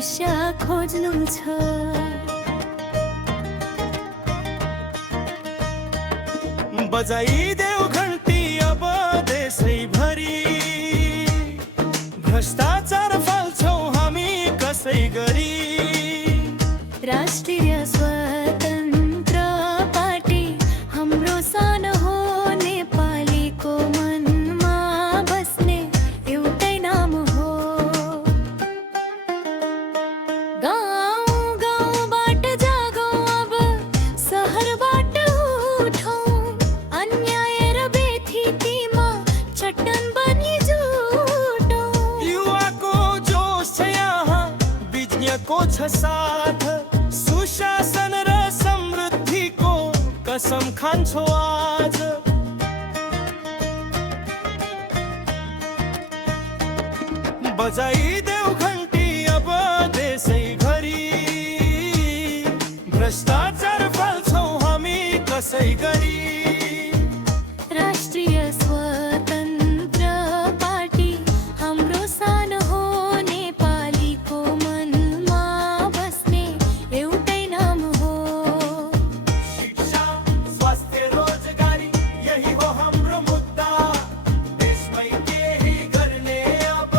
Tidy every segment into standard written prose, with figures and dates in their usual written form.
भविष्य खोज्नु छ। बजाइदेऊ घन्टी अब देशैभरि, भ्रष्टाचार फाल्छौँ हामी कसै गरी। राष्ट्रिय स्वतन्त्र पार्टी हाम्रो सान हो, नेपालीको मनमा बस्ने एउटै नाम हो। गाउँ गाउँबाट जागौँ अब, सहरबाट उठौँ, अन्याय र बेथितिमा चट्टान बनी जुटौँ। युवाको जोश छ यहाँ, विज्ञको छ साथ, सुशासन र समृद्धिको कसम खान्छौ आज। बजाइदेऊ घन्टी अब देशैभरि, भ्रष्टाचार फाल्छौँ हामी कसै गरी। राष्ट्रिय स्वतन्त्र पार्टी हाम्रो सान हो, नेपालीको मनमा बस्ने एउटै नाम हो। शिक्षा, स्वास्थ्य, रोजगारी यही हो हाम्रो मुद्दा, देशमै केही गर्ने अब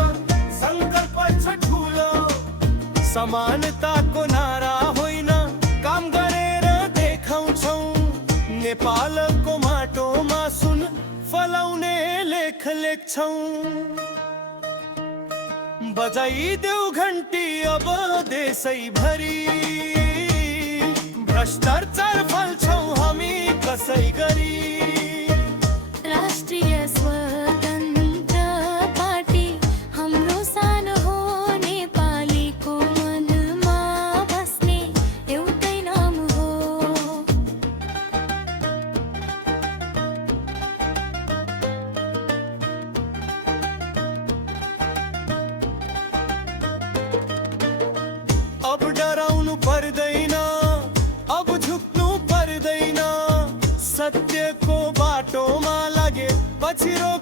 संकल्प छ ठुलो। समानताको नारा होइन, काम गरेर देखाउँछौँ, नेपालको माटोमा सुन फलाउने लेख लेख्छौँ। बजाइदेऊ घन्टी अब देशैभरि, भ्रष्टाचार फाल्छौँ हामी कसै गरी। राष्ट्रिय स्वतन्त्र पार्टी हाम्रो सान हो, नेपालीको मनमा बस्ने एउटै नाम हो। अब डराउनु पर्दैन, अब झुक्नु पर्दैन, सत्यको बाटोमा लागे पछि रोक